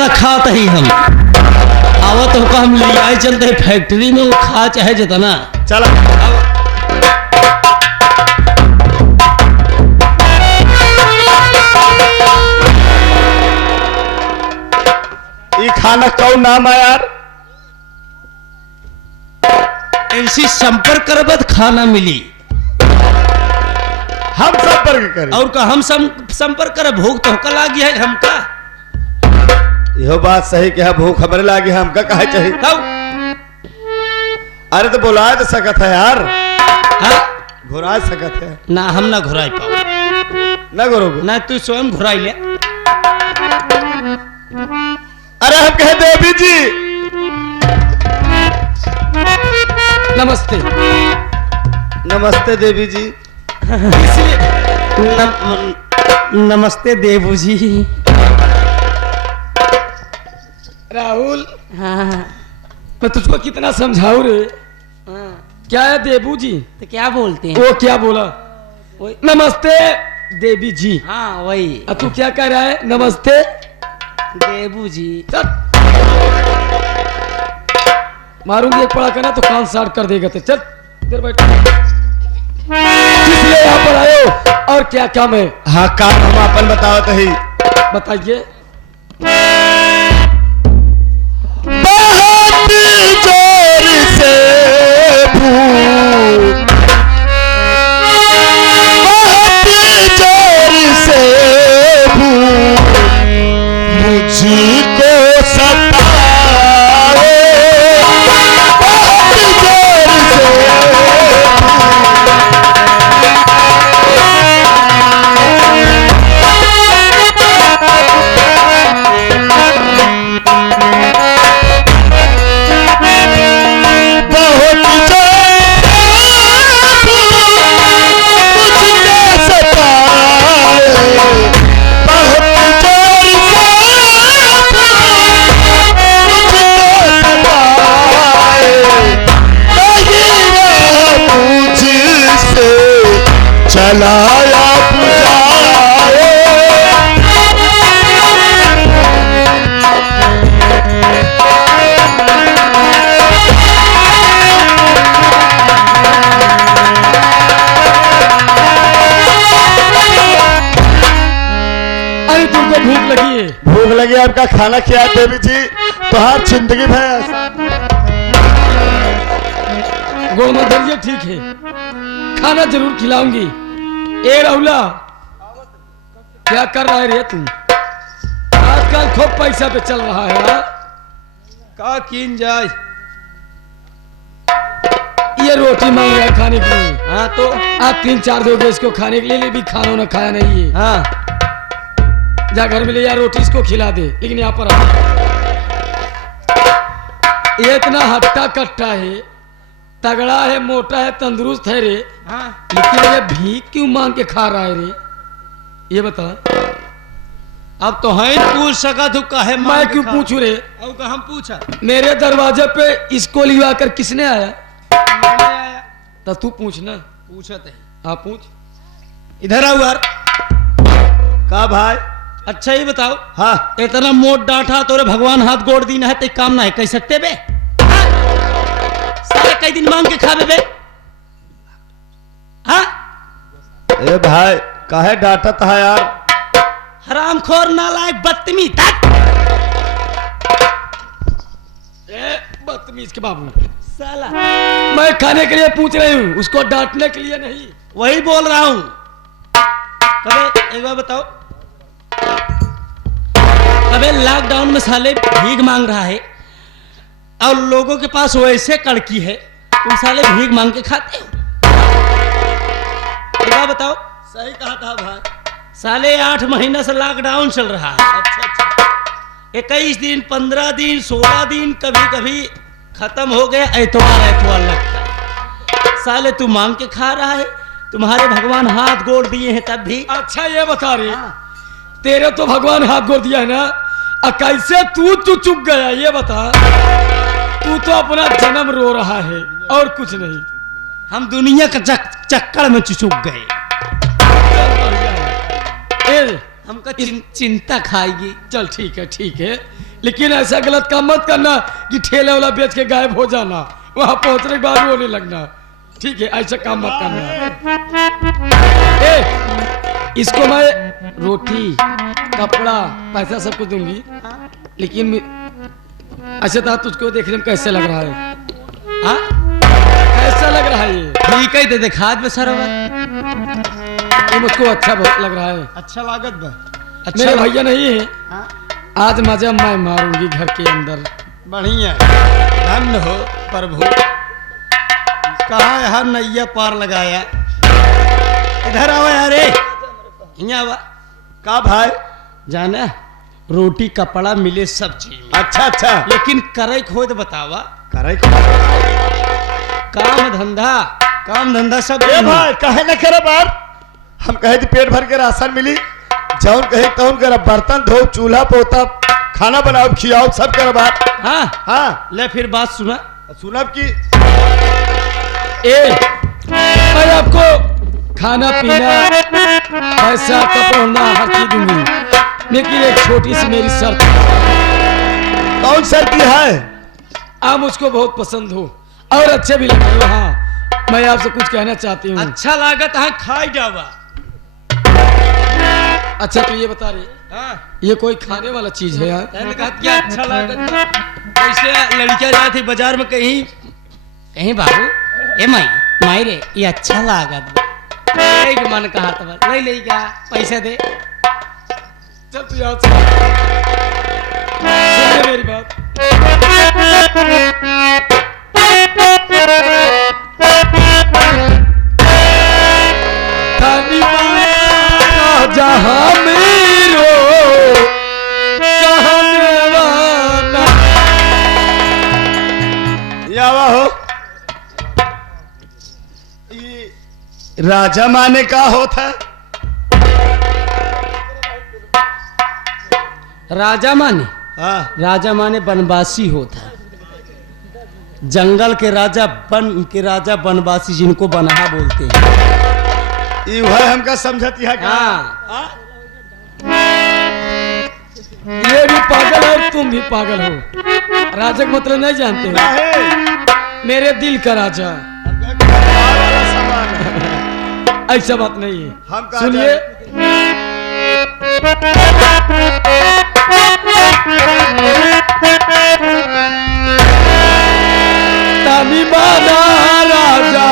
जितना खात ही हम आवत हो हम ले आए चलते फैक्ट्री में वो खा चाहे जितना चला ये खाना कौन नाम है यार? ऐसी संपर्क करबत खाना मिली हम संपर्क करें और का हम संपर्क कर भूख तो कल आ गया है हमका यह बात सही कि भूख हमारे लागे हमका कहे चाहिए तब अरे तो बुला तो सकत है यार हाँ? घुरा सकत है ना हम ना घुराई पाओ ना घुरोगे ना तू स्वयं घुराई ले अरे हम कहे देवी जी नमस्ते नमस्ते देवी जी नमस्ते देवू जी राहुल हाँ मैं तुझको कितना समझाऊं रे हाँ क्या है देबू जी? तो क्या बोलते हैं वो क्या बोला? वही नमस्ते देवी जी। हाँ वही अब तू क्या कह रहा है? नमस्ते देवू जी चल। मारूंगी एक पड़ा करना तो कान साट कर देगा तो चल इधर बैठ किस लिए यहाँ पर आए हो और क्या काम है हाँ काम हम अपन बताओ तो ही बताइए। बहुत जोर से भूख बहुत जोर से भूख मुझको सताए बहुत जोर से चलाया बुझाए अरे तुमको भूख लगी है? भूख लगी आपका खाना खिया देवी जी तो हर जिंदगी भर गोड़ में धरिए ठीक है खाना जरूर खिलाऊंगी। ए राहुला क्या कर रहा है रे तू? आजकल खूब पैसा पे चल रहा है हाँ? का कीन जाए ये रोटी मांग रहा है खाने के लिए। हाँ तो आप 3-4 दोगे इसको खाने के लिए भी खाना ना खाया नहीं है। हाँ जा घर में ले यार रोटी इसको खिला दे। लेकिन यहाँ पर आ ये इतना हट्टा कट्टा है तगड़ा है मोटा है तंदुरुस्त है रे हाँ लेकिन ये भीख क्यों मांग के खा रहा है रे? ये बता। अब तो है पूछ सका तू काहे मैं क्यों पूछूं रे? और का हम पूछा मेरे दरवाजे पे इसको लिवा कर किसने आया? मैंने आया तो तू पूछ ना। पूछत है हाँ पूछ। इधर आओ यार का भाई अच्छा ही बताओ हाँ इतना मोट डांटा तोरे भगवान हाथ गोड़ दी ना है ते काम ना है कह सकते बे सारे कई दिन मांग के खावे बे हाँ ए भाई काहे डांटत है यार? हरामखोर नालायक बदतमीज तक ए बदतमीज के बाबू साला मैं खाने के लिए पूछ रही हूँ उसको डांटने के लिए नहीं। वही बोल रहा हूं कबे एक बार बताओ कबे लॉकडाउन में साले भीख मांग रहा है और लोगों के पास वैसे कड़की है तुम साले भीख मांग के खाते हो एक बार बताओ सही कहा था भाई। साले 8 महीना से लॉकडाउन चल रहा है अच्छा 21 दिन 15 दिन 16 दिन कभी कभी खत्म हो गया एतवार लगता है साले तू मांग के खा रहा है तुम्हारे भगवान हाथ गोड़ दिए हैं तब भी। अच्छा ये बता रहे तेरे तो भगवान हाथ गोड़ दिया है ना कैसे तू चुप गया ये बता। तू तो अपना जन्म रो रहा है और कुछ नहीं। हम दुनिया का चक्कर में चुचुक गए ए, हमका चिंता खाएगी। चल ठीक है लेकिन ऐसा गलत काम मत करना कि ठेला वाला बेच के गायब हो जाना, वहां पहुंचने के बाद रोने लगना। ठीक है, ऐसा काम मत करना। ए, इसको मैं रोटी कपड़ा पैसा सब कुछ दूंगी, लेकिन अच्छा था तुझको देखने में कैसे लग रहा है? हाँ, कैसा लग रहा है ये? ठीक है, दे दे खाद में सरवा। ये मुझको अच्छा बहुत लग रहा है। अच्छा लागत बा। अच्छा मेरे भैया नहीं है। हाँ? आज मजा मैं मारूंगी घर के अंदर। बढ़िया, धन्य हो प्रभु। कहाँ यहाँ नैया पार लगाया। इधर आओ यार, यहाँ आवा। का भाई? जाना रोटी कपड़ा मिले सब चीज। अच्छा अच्छा, लेकिन करे खोद बतावा। करे काम धंधा सब। ए भाई कहे न करे बार, हम कहे थी पेट भर के राशन मिली, जौन कहे तौन करे, बर्तन धो, चूल्हा पोता, खाना बनाओ, खियाओ, सब करे बात। हाँ हाँ, ले फिर बात सुना। सुनब की मैं आपको खाना पीना पैसा कपड़ा हर चीज दूंगी, लेकिन एक छोटी सी मेरी शर्त। कौन शर्त है? आप मुझको बहुत पसंद हो और अच्छे भी लग रहे हो। हाँ, मैं आपसे कुछ कहना चाहती हूँ। अच्छा लागत है, खाई जावा। अच्छा तो ये बता रही, हाँ, ये कोई खाने वाला चीज है यार? मैंने कहा क्या अच्छा लागत है। कैसे लड़कियां जाती थी बाजार में, कहीं कहीं बाबू ए माई रे ये अच्छा लागत बा। एक मन कहा था ले ले क्या पैसे दे। चल तू यहाँ से सुन ले मेरी बात। जहाँ मेरो कहनेवाला। यावा हो, ये राजा माने का होता है? राजा माने, हाँ, राजा माने वनवासी होता है। जंगल के राजा, वन के राजा, वनवासी जिनको बनहा बोलते हैं। ये वह हमका समझती है। हाँ, ये भी पागल है और तुम भी पागल हो। राजा का मतलब नहीं जानते हो? नहीं, मेरे दिल का राजा। वाला सामान है। ऐसा बात नहीं है। हम कहाँ सुनिए, तानी बाना राजा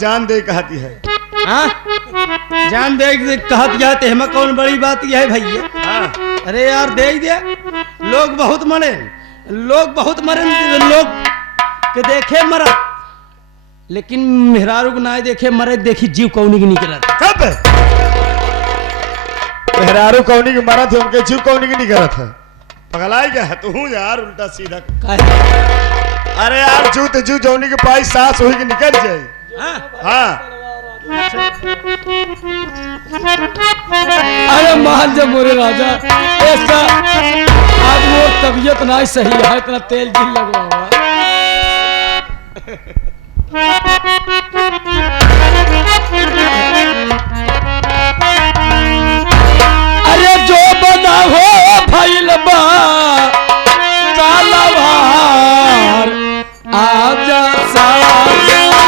जान दे कहती है। हाँ जान दे कहत जाते हमें कौन बड़ी बात यह है भैया। हाँ अरे यार दे ही दे, लोग बहुत मरे, लोग बहुत मरे, लोग के देखे मरा, लेकिन मेहरारू को ना देखे मरे देखी जीव कौनी की निकलत। कब मेहरारू कौनी की मरा थे उनके जीव कौनी की नहीं करत है। पगलाई क्या है तू यार उल्टा सीधा। अरे यार जू तो जू जौनी के पाई सांस हुई की निकल जाए। हाँ अरे मान जा मोरे राजा, ऐसा आज वो तबीयत ना सही है, इतना तेल दिल लगवा हुआ। अरे जो बना हो भइल बा कालावार, आजा साजना।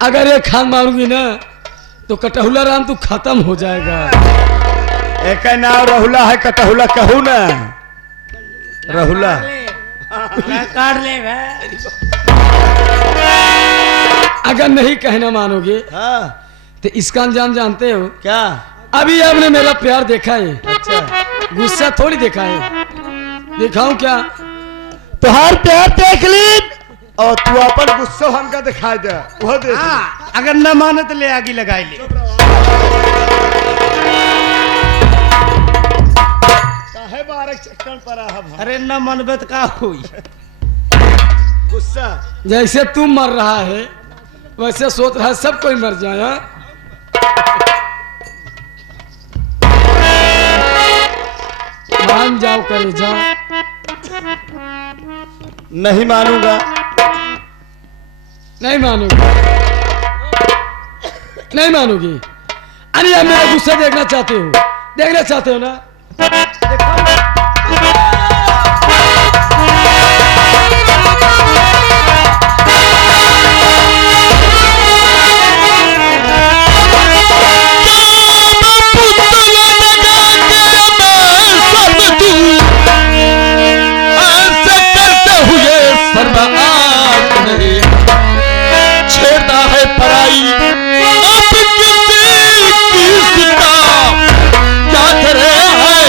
अगर ये खान मारूंगी ना तो कटहुला राम तू खत्म हो जाएगा। एक नाम रहुला है, कटहुला कहू ना रहुला काट ले। अगर नहीं कहना मानोगे हाँ तो इसका अंजाम जानते हो क्या? अभी आपने मेरा प्यार देखा है, अच्छा गुस्सा थोड़ी देखा है। दिखाऊं क्या? तुहार प्यार देख ली और तू अपन गुस्सा हमका दिखाई दे वो देख। हाँ अगर न माने तो ले आगे लगाई ले। काहे बारक चक्कर पर आ हम। अरे न मनबे तो का हुई। गुस्सा जैसे तू मर रहा है वैसे सोच रहा है सब कोई मर जाए। हाँ? मान जाओ करे जाओ। नहीं मानूंगा। नहीं मानोगी, नहीं मानोगी। अरे यार मेरा गुस्सा देखना चाहते हो, देखना चाहते हो ना? छेड़ता है पराई अब किसी किसका क्या करे है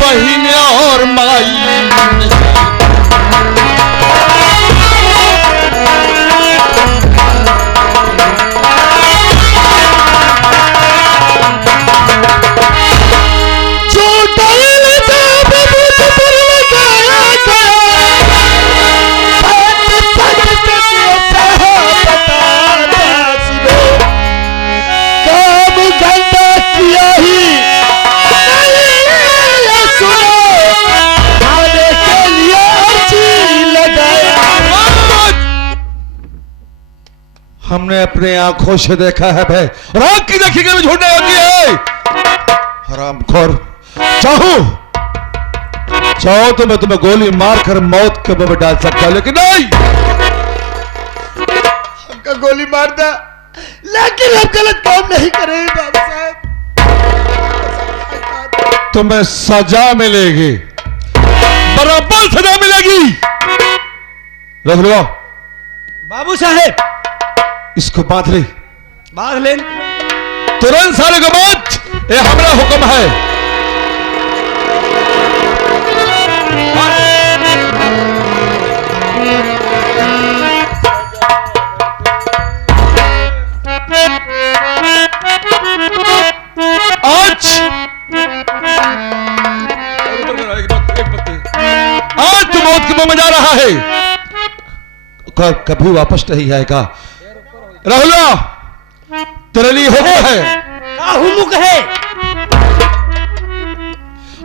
बहिन और माई। हमने अपने आंखों से देखा है भाई, और आंख की देखी के भी झूठने होती है। हरामखोर, चाहो तो मैं तुम्हें गोली मारकर मौत के मुंह में डाल सकता हूं, लेकिन नहीं, तो गोली मार दा, लेकिन हम गलत काम नहीं करे बाबू साहब। तुम्हें सजा मिलेगी, बराबर सजा मिलेगी। रख लो बाबू साहेब, इसको बांध ले, बांध ले। तुरंत सारे को बांध, ये हमारा हुक्म है। आज तो मौत के मुंह में जा रहा है, कभी वापस नहीं आएगा। राहुला, तेरे लिए हुक्म है। क्या हुक्म है?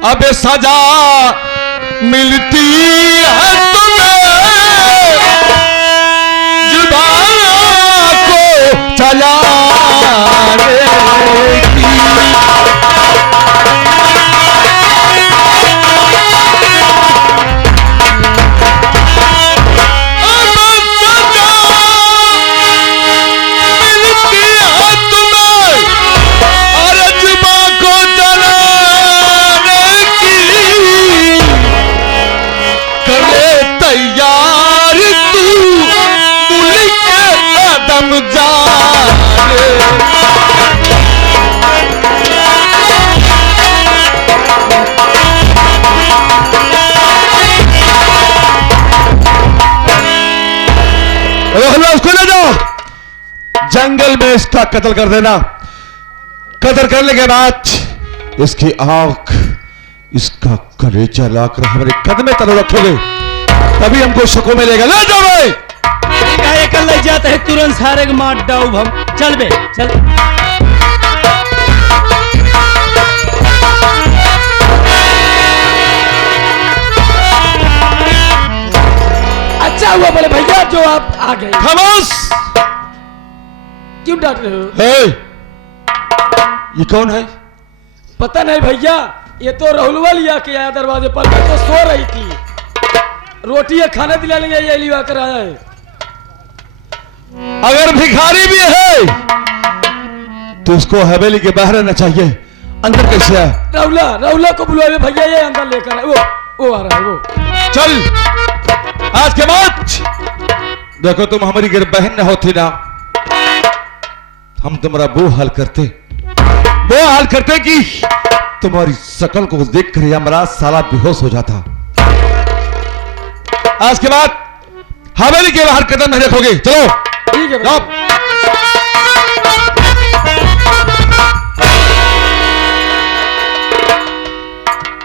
अब सजा मिलती है तुम्हें, जुबान को चलाने की। उसको ले जाओ, जंगल में इसका कत्ल कर देना। कत्ल करने के बाद इसकी आंख, इसका कलेजा लाकर हमारे कदमे तले रखोगे, तभी हमको सुकून मिलेगा। ले जाओ भाई। ठीक है, कल ले जाते हैं, तुरंत सारे को मार डाउ हम। चल बे चल। अच्छा हुआ बोले भैया जो आप आ गए। खामोश। क्यों डांट रहे हो? हे, ये कौन है? पता नहीं भैया, ये तो राहुलवा लिया के आया दरवाजे पर। मैं तो सो रही थी, रोटी या खाना दिलाने ये लिया कर आया है। अगर भिखारी भी है तो उसको हवेली के बाहर रहना चाहिए, अंदर कैसे आया? राहुला को बुलावे भैया, ये अंदर लेकर आए। वो आ रहा है वो। चल, आज के बाद देखो, तुम हमारी गिर बहन न होती ना, हम तुम्हारा वो हाल करते कि तुम्हारी शकल को देखकर हमारा साला बेहोश हो जाता। आज के बाद हवेली के बाहर कदम नहीं रखोगे। चलो ठीक है।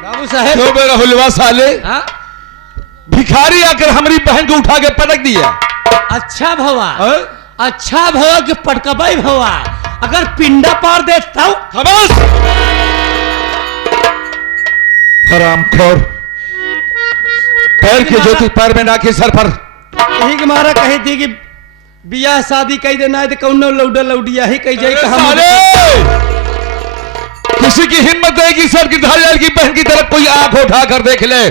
बाबू साहेब, क्यों मेरा हुलवा साले? हाँ? भिखारी आकर हमारी बहन को उठा के पटक दिया। अच्छा भवा, अच्छा भवा कि पटकबाई भवा, अगर पिंडा पार देता हूं। खामोश, हरामखोर, पैर की ज्योति पैर में ना के सर पर। यही के मारा कही थी कि बियाह शादी कही देना है तो कौनो लौडा लौडिया ही कही जाए। किसी की हिम्मत है कि सर की धारी की बहन की तरफ कोई आंख उठा कर देख ले।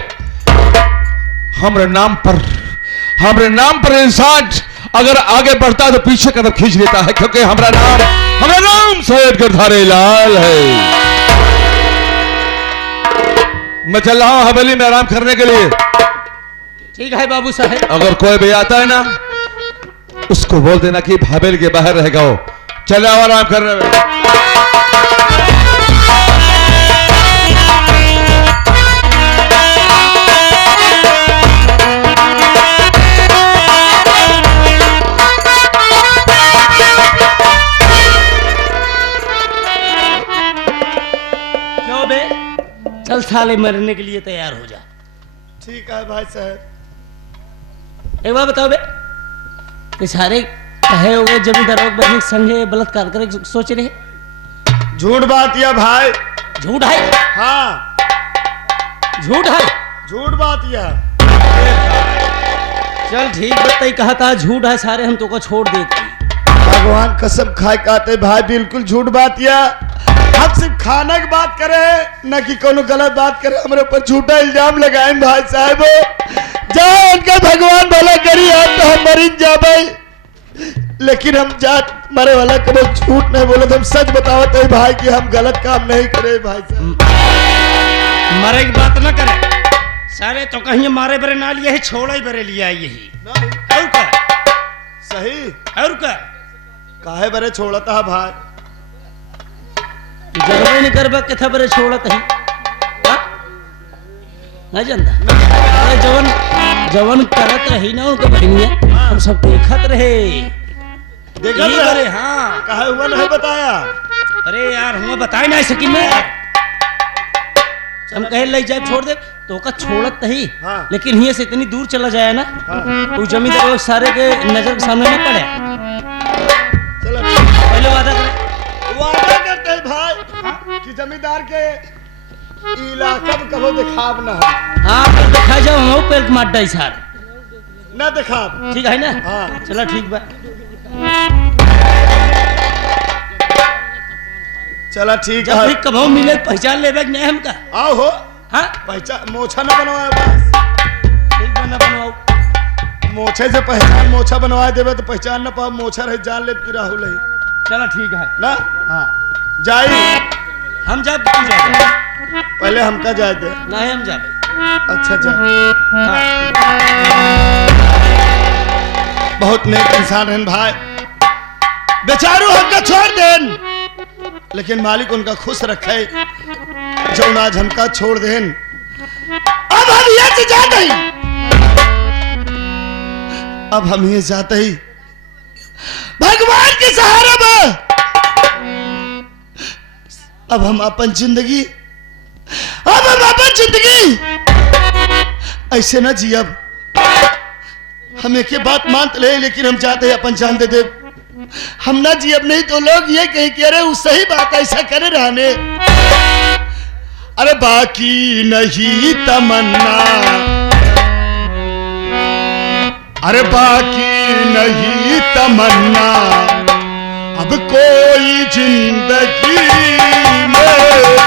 हमारे नाम पर इंसान अगर आगे बढ़ता है तो पीछे कदम खींच लेता है, क्योंकि हमारा नाम सैयद गिरधारी लाल है। मैं चल रहा हूं हवेली में आराम करने के लिए। ठीक है बाबू साहेब। अगर कोई भी आता है ना, उसको बोल देना कि हवेली के बाहर रहेगा वो। चले आओ आराम करने में। क्यों बे, चल साले मरने के लिए तैयार हो जा। ठीक है भाई साहब। एक बात बताओ बे, ये सारे कहे हो गए जमींदारों के बहन संगे बलात्कार करे सोच रहे? झूठ बात या भाई? झूठ है? हाँ, झूठ है? झूठ बात या। चल ठीक बताई, कहा था झूठ है सारे, हम तो को छोड़ देते। भगवान कसम खाए कहते भाई, बिल्कुल झूठ बात या। हम सिर्फ खाना की बात करे, न कि कोनो गलत बात करे। हमारे ऊपर झूठा इल्जाम लगाए भाई साहब। जाओ उनका भगवान भला करी, हम तो हम मरीन जा भाई, लेकिन हम जात मरे वाला कभी झूठ नहीं बोले, हम सच बतावत है भाई कि हम गलत काम नहीं करे भाई साहब। मरे की बात न करे सारे, तो कहीं मारे बरे ना लिए छोड़ा ही बरे लिया यही और का सही और का काहे बरे छोड़ता है भाई? जरूर नहीं करबा के था बरे छोड़त है नहीं जानता। अरे जवन जवन करत रही ना उनके बहनिया हम सब देखत रहे देखा यही बरे। हाँ काहे हुआ नहीं बताया? अरे यार हम बताए ना सकी मैं, हम कहे ले जाए छोड़ दे तो का छोड़त नहीं। हाँ। लेकिन यहाँ से इतनी दूर चला जाए ना हाँ। तो जमींदार लोग सारे के नजर के सामने न पड़े। चलो पहले वादा करे, वादा करते हैं भाई कि जमींदार के इलाका में कभी दिखाव ना है। हाँ फिर देखा जाओ हम पेल मार डाई सार ना दिखाव। ठीक है ना। हाँ। चलो ठीक बा। चला ठीक जब है। भी कभी मिले पहचान ले बैग नहीं हमका। आओ हो हाँ पहचान मोछा ना बनवाए बस। ठीक बना बनवाओ। मोछे से पहचान मोछा बनवा देवे तो पहचान ना पाओ, मोछा रहे जान ले कि राहुल है चलो ठीक है ना। हाँ जाई हम जब तू जाए पहले हमका जाए दे। नहीं हम जाए। अच्छा जा। हाँ। बहुत नेक इंसान है भाई, बेचारू हमका छोड़ देन लेकिन मालिक उनका खुश रखे जो आज हमका छोड़ देन। अब हम यहाँ से जाते ही, अब हम ये जाते ही भगवान के सहारे में अब हम अपन जिंदगी ऐसे ना जियब। हम एक बात मानते रहे लेकिन हम चाहते हैं अपन जान दे दे, हम ना जियब नहीं तो लोग ये कहे कि अरे वो सही बात ऐसा करे रहने। अरे बाकी नहीं तमन्ना, अरे बाकी नहीं तमन्ना अब कोई जिंदगी में,